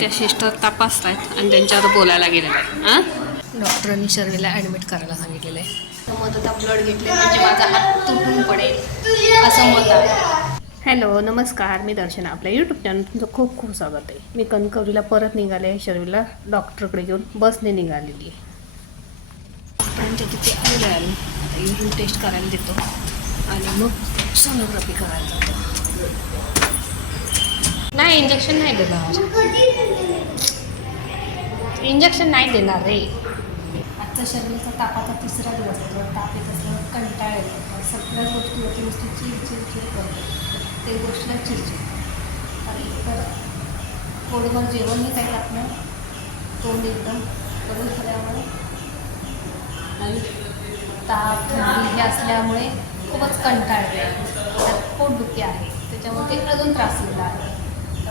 त्या सिस्टर तपासतायत आणि त्यांच्यावर बोलायला गेलेलं आहे. हां? डॉक्टरांनी शर्वीला ॲडमिट करायला सांगितलेलं आहे. तर मग आता ब्लड घेतले म्हणजे माझा हात तुटून पडेल. असं मत आहे. हॅलो नमस्कार. मी दर्शना. आपल्या यूट्यूब चॅनल तुमचं खूप खूप स्वागत आहे. मी कणकवलीला परत निघाले आहे. शर्वीला डॉक्टरकडे घेऊन बसने निघालेली आहे. डॉक्टरांच्या तिथे आलेलं आहे आम्ही. आता युरिन टेस्ट करायला देतो. आणि मग सोनोग्राफी करायला जातो. नाही इंजेक्शन नाही देणार. इंजेक्शन नाही देणार रे. आजचा शरीराचा तापाचा तिसरा दिवस असतो ताप येत असल्यावर कंटाळ येतो. सगळ्या गोष्टीवरती नुसती चिड चिड करतो. ते गोष्टीला चिडचिड. आणि इतर पोटभर जेवणही काही लागलं तोंड एकदम करून झाल्यामुळे. आणि ताप थंडी हे असल्यामुळे खूपच कंटाळले त्यात पोटदुखी आहे. त्याच्यामुळे ते अजून त्रास दिला आहे.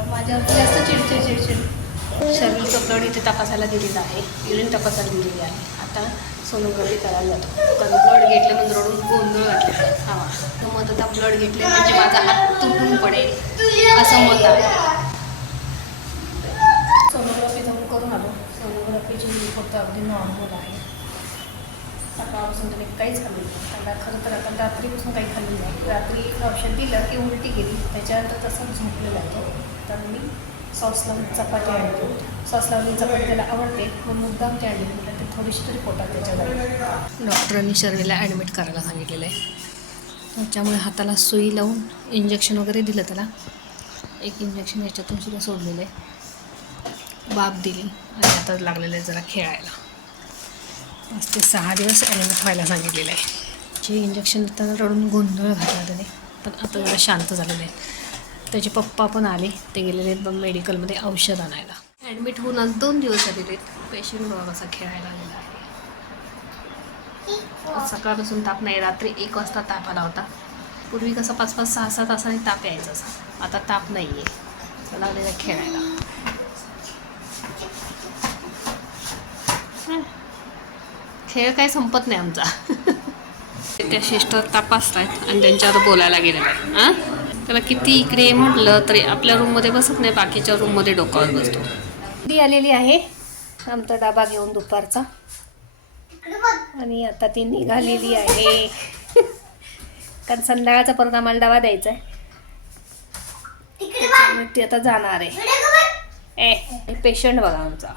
माझ्यावरती जास्त चिडचिड चिडचिड. शरीरचं ब्लड इथे तपासायला दिलेलं आहे. युरिन तपासायला दिलेली आहे. आता सोनोग्राफी करायला जातो. कारण ब्लड घेतल्यानंतर रडून गोंधळ वाटले हा. तर मग आता ब्लड घेतले म्हणजे माझा हात तुटून पडेल. असं मत आहे. सोनोग्राफी जाऊन करून आलो. सोनोग्राफीची फक्त अगदी नॉर्मल आहे. सकाळपासून त्याने काहीच खाल्लं नाही. कारण खरं तर आपण रात्रीपासून काही खाल्लं नाही. रात्री औषध दिलं की उलटी गेली. त्याच्यानंतर तसंच झोपलेला आहे तो. तर मी सॉस लावून चपाती आणतो. सॉस लावली चपाती त्याला आवडते. मग मुद्दाम ते आणली. म्हटलं ते थोडीशी तरी पोटात त्याच्यावर डॉक्टरांनी शर्वीला ॲडमिट करायला सांगितलेलं आहे. त्याच्यामुळे हाताला सुई लावून इंजेक्शन वगैरे दिलं त्याला. एक इंजेक्शन याच्यातून सुद्धा सोडलेलं आहे. बाप दिली. आणि आता लागलेलं आहे जरा खेळायला. पाच ते सहा दिवस ॲडमिट व्हायला सांगितलेलं आहे. जे इंजेक्शन देताना रडून गोंधळ घातला त्याने पण आता जरा शांत झालेलं आहे. त्याचे पप्पा पण आले ते गेलेले आहेत मेडिकलमध्ये औषध आणायला. ॲडमिट होऊन आज दोन दिवस झालेले आहेत. पेशंट बघा खेळायला आलेला आहे. सकाळपासून ताप नाही रात्री एक वाजता ताप आला होता. पूर्वी कसं पाच पाच सहा सहा तासाने ताप यायचा असा. आता ताप नाही आहे लागलेला खेळायला. खेळ काही संपत नाही आमचा. त्या सिस्टर तपासतायत आणि त्यांच्यावर बोलायला गेलेलं आहे. हां? त्याला किती इकडे म्हटलं तरी आपल्या रूममध्ये बसत नाही बाकीच्या रूममध्ये डोकावर बसतो. ती आलेली आहे. आमचा डबा घेऊन दुपारचा. आणि आता ती निघालेली आहे. कारण संध्याकाळचा परत आम्हाला डबा द्यायचा आहे. ती आता जाणार आहे. ए पेशंट बघा आमचा.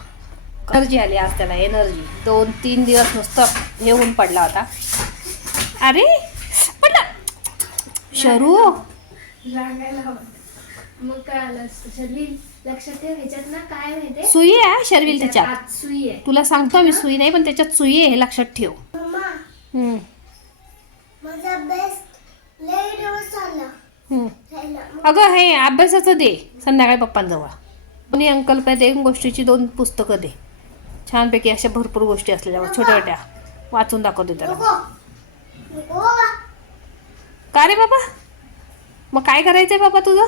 एनर्जी आली आज त्याला एनर्जी दोन तीन दिवस नुसतं हे होऊन पडला होता. अरे पडला. शरू. लागायला हवं. मग काय आलं असतं? शर्विल लक्षात ठेव ह्याच्यात ना काय माहितीये सुई आहे शर्विल त्याच्यात. सुई आहे. तुला सांगतो मी सुई नाही पण त्याच्यात सुई आहे हे लक्षात ठेव. अगं हे अभ्यासाचं दे संध्याकाळी पप्पांजवळ. दोन्ही अंकल्प आहेत एक गोष्टीची दोन पुस्तकं दे. छानपैकी अशा भरपूर गोष्टी असलेल्या छोट्या छोट्या. वाचून दाखवते त्याला. का रे बाबा? मग काय करायचंय बाबा तुझं?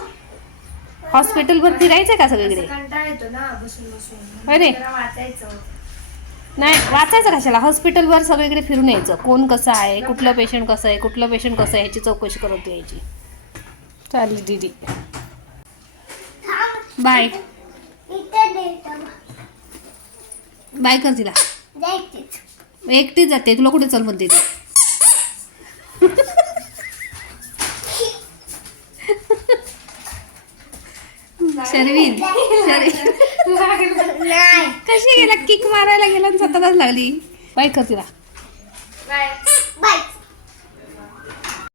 हॉस्पिटलवर फिरायचंय का सगळीकडे? असं कंटाळा येतो ना बसून बसून. अरे. नाही वाचायचं कशाला? हॉस्पिटलवर सगळीकडे फिरून यायचं. कोण कसं आहे? कुठलं पेशंट कसं आहे? कुठलं पेशंट कसं आहे? ह्याची चौकशी करत यायची. चालेल दीदी. बाय. बाय कर तिला. एकटीच जाते तुला कुठे चल म्हणते ती. कशी गेला? किक मारायला गेला आणि स्वतःलाच लागली. बाय कर तिला. बाय. बाय.